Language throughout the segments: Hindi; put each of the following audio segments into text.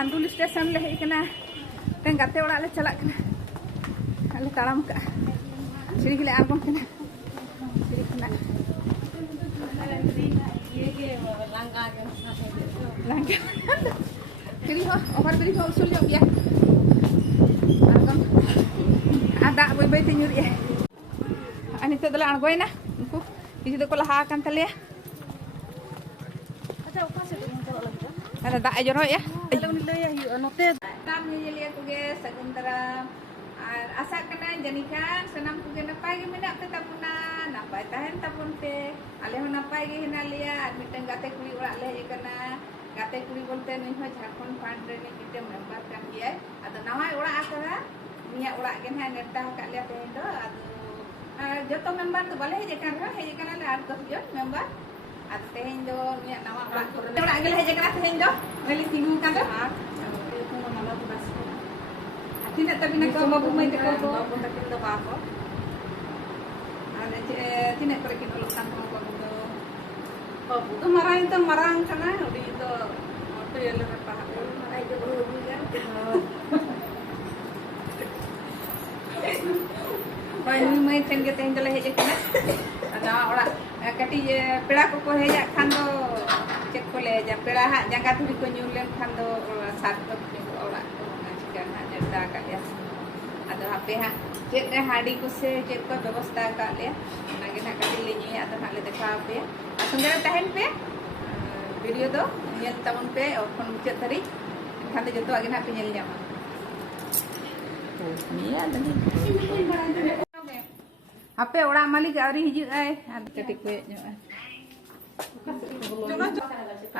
Andul station le hej kana teng gate orak le chalak kana ale taram ka siri gile argon kana siri kana langka siri ho over beri ho usul yo ya argon ada boy te nyuri ani te dala argoina unku isi de ko laha kan tale ya ada dak joro ya uni lay ya note tam nyeli aku ge saguntara asa kana janikan sanam ku ge napai ge menak te tapuna napai tahen tapun pe ale ho napai ge hinalia miteng gate kuri orak le je kana gate kuri bolte ni ho Jharkhand fund re ni kita member kan dia ado nawai orak akara niya orak ge ha nerta ka le te do ado joto member tu boleh je kan le ar 10 jon member at tehin do niya nawa orak ge le je kana tehin do ngeli tinggu kan do tidak tapi nak kau babu mai tekau ko takin do pa ko ana tidak pergi nolok kan ko babu do marang kana udi do to yele pa marai do kan pai ni mai ten ke ten dole heje kana ada ora kati peda ko heja khan do cek ko le ja peda ha jangka tu ko nyulen khan do sat ko ora jika nerda ka ya ada HP ha cek ne hadi ko se cek ko व्यवस्था ka le nage na kati le ni ada hale dekha pe sundara tahen pe video do nyel tamun pe okon mucet tari khan de joto age na pe nyel jama ni ada ni HP orang malik ari hiju ai ada ketik pe nyo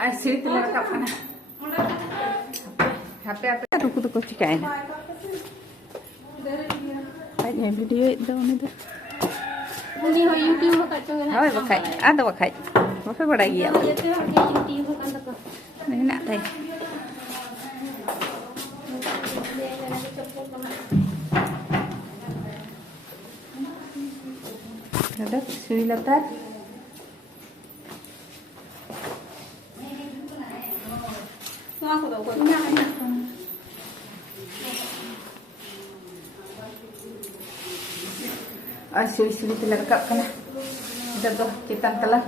ai sit le rakap kana HP ruku tu ko cikain ai video itu ni tu ini ho YouTube ka chong hai bakai ada bakai bakai bada gya YouTube kan tak ni nak tai ada suri latar aku dah ko suri telah rekap kana dah tu kita telah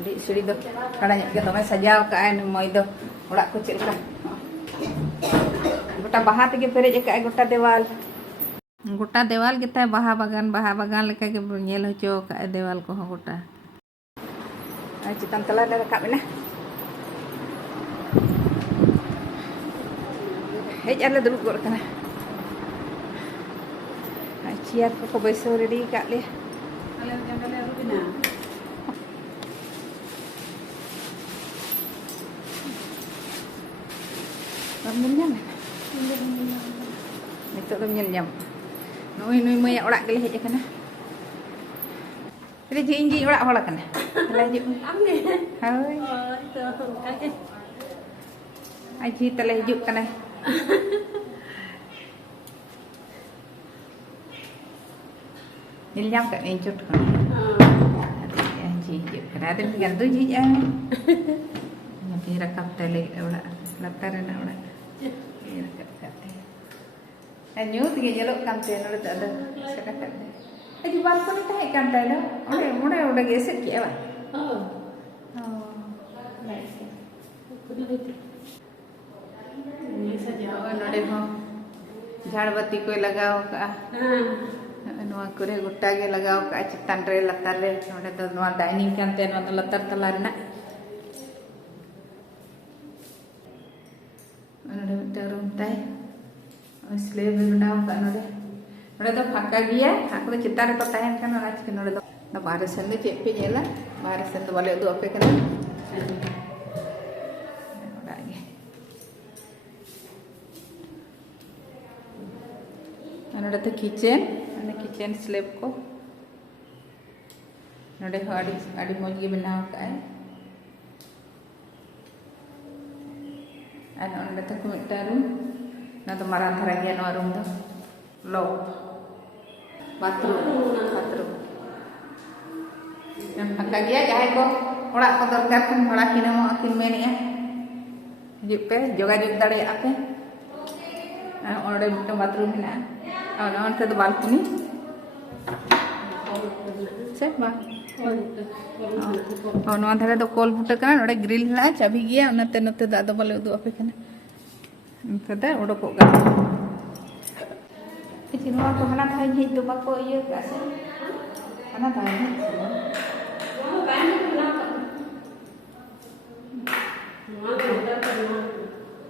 di suri tu kadang kita mai sajau ka ai moi do orak ko chilka gota baha tege perej ka ai gota dewal kita baha bagan leka ke nyel hocho ka dewal ko gota ai citan telah dah rekap na hej ala duduk gor kana ciat ko beso ready kak le ale jangale rubina Ramnya itu ramnya jam noi mai orak ke hej kana jadi jinji orak hola kana laju amne hai to kake aji telejuk kana Nilyam kat mencut kan. Ji kana den gantu ji ai. Nanti rakap tele ora latar na ora. Rakap kat. Anyu tiga jelok kan te ora tak ada sekakat. Aji balkon ni tai kan tai lo. Ora geset ki apa? oh Nice. ini saja नोडे हो झाड़बत्ती कोई लगाओ का नोआ करे गुट्टा के लगाओ का चितान रे लतार रे नोडे तो नोआ डाइनिंग कानते नोआ तो लतार तला रेना नोडे मिटा रूम ताई स्लेब बनाओ का नोडे तो फाका गिया aku तो चितान रे तो ताहेन kan आज के नोडे तो बाहर से ने चेक पे जेला बाहर से तो वाले दो अपे कना नोडे तो किचन स्लेब को नोडे हो आड़ी मौज गे बनाव का है और नोडे तो मिटा रूम ना तो मारा धरा गया नो रूम दो लो bathroom Pangka gya jahay ko orak ko dorkar kan bhada kina mo akin menia. Hijub pe jogajog dareya ape. Orde mite bathroom hena. Onte do balcony. Set ba. नवा धारे दो कॉल बुटा कना नोडे ग्रिल हला चाबी गया नते नते दा दो बले उदु अपे कना नते उडको गा इति नवा को हना थाई हे तो बाको ये कासे हना थाई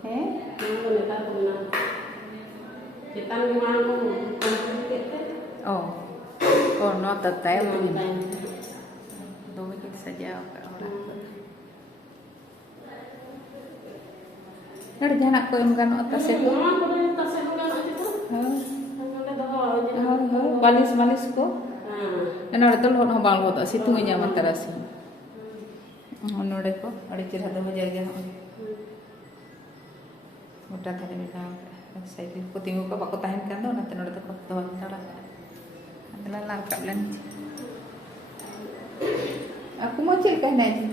हे ओ नो तताय dome kita saja ke orang ada janak ko yang kan atas itu balis ko dan ada tuh orang bang buat situ nyaman terasi node ko ada cerita tuh jaga mudah tadi bilang saya itu tinggal ko aku tahan kan tuh nanti node ko tuh salah adalah langkah lain aku mau cek kan aja.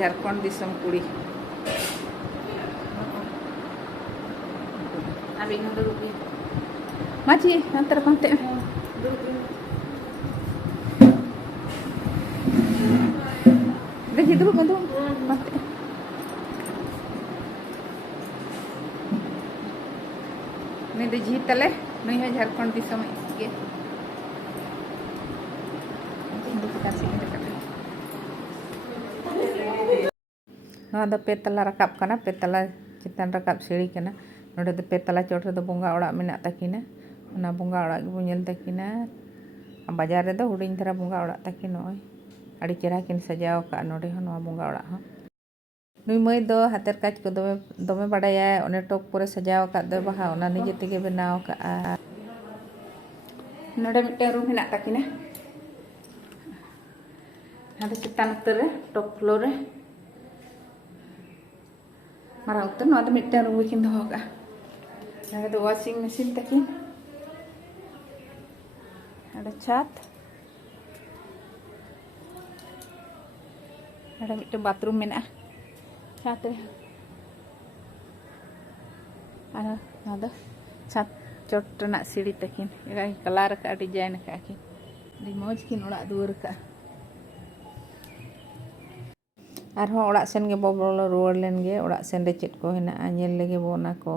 Jharkhand disam kuri. Abi nang duduk ni. Maci, nanti kontak. Lagi dulu kan tu. Kontak. Ni digital le, ni hai Jharkhand disam ke. Untuk kasih ni dekat. नवा दो पेतला रकाब कना पेतला चितान रकाब सीढ़ी कना नोडे दो पेतला चोट रे दो बोंगा ओड़ा मेना तकिना ओना बोंगा ओड़ा गे बो नेल तकिना बाजार रे दो हुडिंग धरा बोंगा ओड़ा तकिन नोय आड़ी चेहरा किन सजाव का नोडे हो नवा बोंगा ओड़ा हो नुई मई दो हातेर काज को दोमे बाडाया ओने टॉप पुरे सजाव का दो बाहा ओना निजे तेगे बनाव का नोडे मिटे रूम हेना तकिना हादे चितान उत्तर रे टॉप फ्लोर रे marah utan ada meter weekend hoga ada washing machine takin ada cat ada meter bathroom mena cat ada cat cot nak siri takin ya kalar ka design ka ki di moj kin orak duar ka arho orak sen ge bobol ruar len ge orak sen re chet ko hena anyel lege bona ko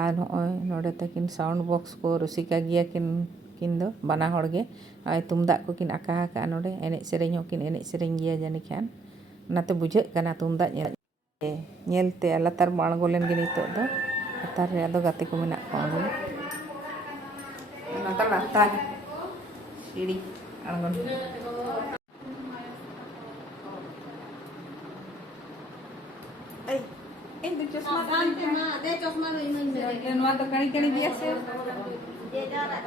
ar hoy node takin sound box ko rusika gia kin do bana hor ge ay tumdak ko kin aka ka node enek sereng hokin enek sereng gia jani kan nate bujhe kana tumdak nyel te latar balgo len ge nito do latar re ado gate ko menak ko do nata latar siri algon Ini cosma ganti ma, deh cosma lo ini nih. Yang nuat kani biasa. Dia jarak.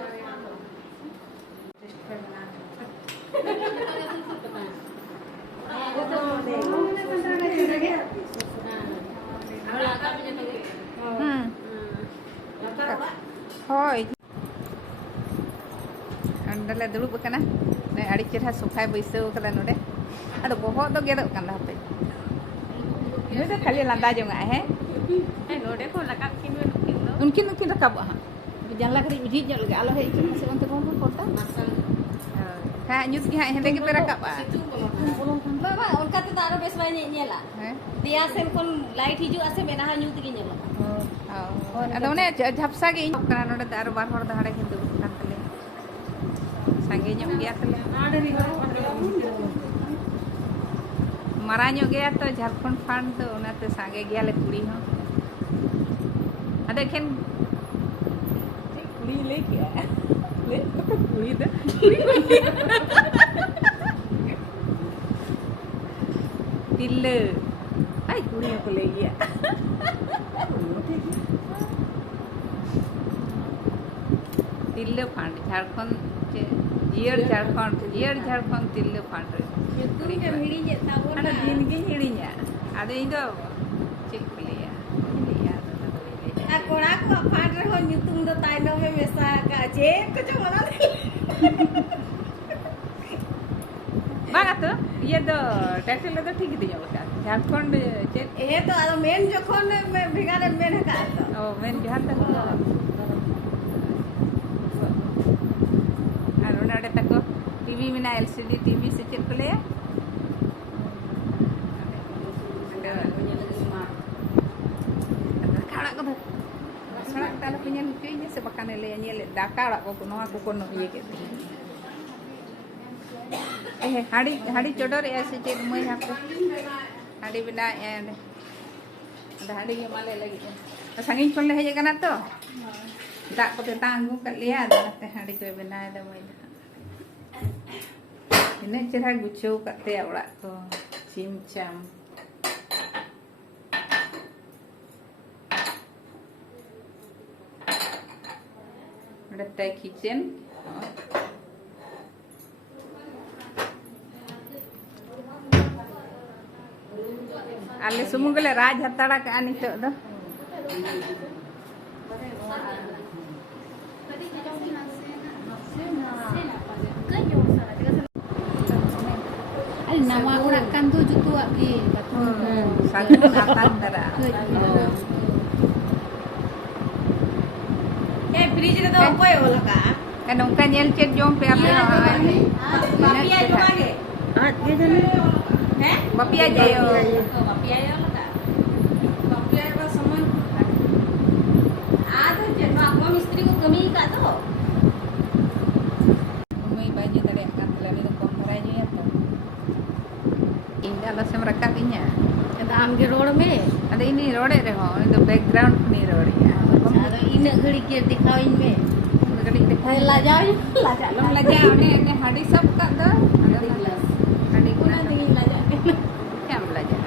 Hoi. Anda lihat dulu bukan ah? Nih adik cerah sukai bisu kalau node. Ada bohong tuh gedok kan dah. Ini tuh kali landa aja nggak he? Node ko lakap kin Mungkin rakab ah. Jangan lagi uji jangan lagi Allah itu masih untuk ngomong kota. Kayak nyut ya hendak kita rakab ah. बाबा उनका तो तारो बेस वाई नहीं ला दिया से कौन लाइट हिजू आसे मेना हा न्यूत गी नेला ada one झपसा ge in kana node aro bar hor dahare hindu kan tele sange nyok gya tele mara nyok gya to Jharkhand fund to onate sange gya le kuri ho ada ken kuri le kya le kuri da Tila. Hai kuri aku lagi ya. Tila fund Jharkhand year Jharkhand Tila fund. nyutum ke hirinya tabon Ada na. din ge hirinya. Ada itu cek beli ya. Ini ya. Kora ko फाड़ रहे हो nyutum do taino में मेसा का जे कुछ mana बागा तो ये तो टाइटल तो ठीक दिया बेटा झारखंड चेक ए तो आरो मेन जखन में भिगारे मेन का तो ओ मेन जहां तक और उन्होंने तक टीवी में ना एलसीडी टीवी से चेक ले खाड़ा को खाड़ा ताला punya lucunya sebakan le dakar ko kuno aku kono ye ke हाड़ी चोडर ऐसे चेक मैं आपको हाड़ी बना ada हाड़ी के माले लगी तो संगीन कोन ले हेजे कना तो दाग को तांगू कर लिया दाते हाड़ी को बनाए दा मैं इने चेहरा गुछो करते आवड़ा को चिमचाम ada kitchen Ale sumung gele raj hatara ka ani to do nama orang kan tu jutu lagi sangat akan tara fridge रे तो कोई होला का kan nongka nyel cek jom pe ape Bapi आयो आगे आज के जने हैं bapi aja yo बापी आयो होला बापी आयो का सामान आज जे ना आपको मिस्त्री को कमी का तो umai baju dari akan telan itu kompara aja ya to ini ala sem rakakinya दाम के रोड में ada ini rode reho itu background ni rode ya अरे इन घड़ी के दिखाओ इनमें kadang dekat ला जाओ ला जा lam laja ne hadi sab ka do hadi पूरा kuna दिन ला जा Yang belajar.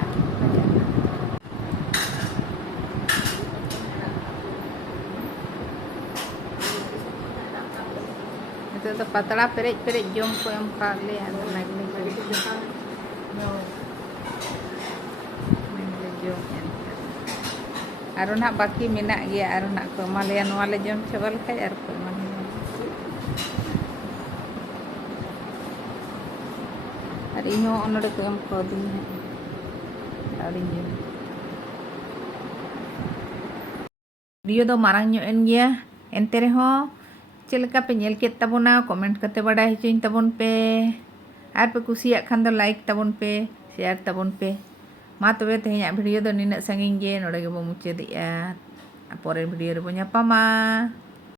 Itu tuh patla perik jom ko yang kali ada lagi jom. Arun nak baki minak dia arun nak ko malian wala jom cebal kai ar ko malian. Hari ini ono de ko am ko din. Video do marang nyo en gya ente reho chilka pe nyel ket tabona comment kate bada hiching tabon pe ar pe kusiyak khan do like tabon pe share tabon pe ma tobe tehnya video do nina sanging ge node ge bo muche dia pore video re bo nyapama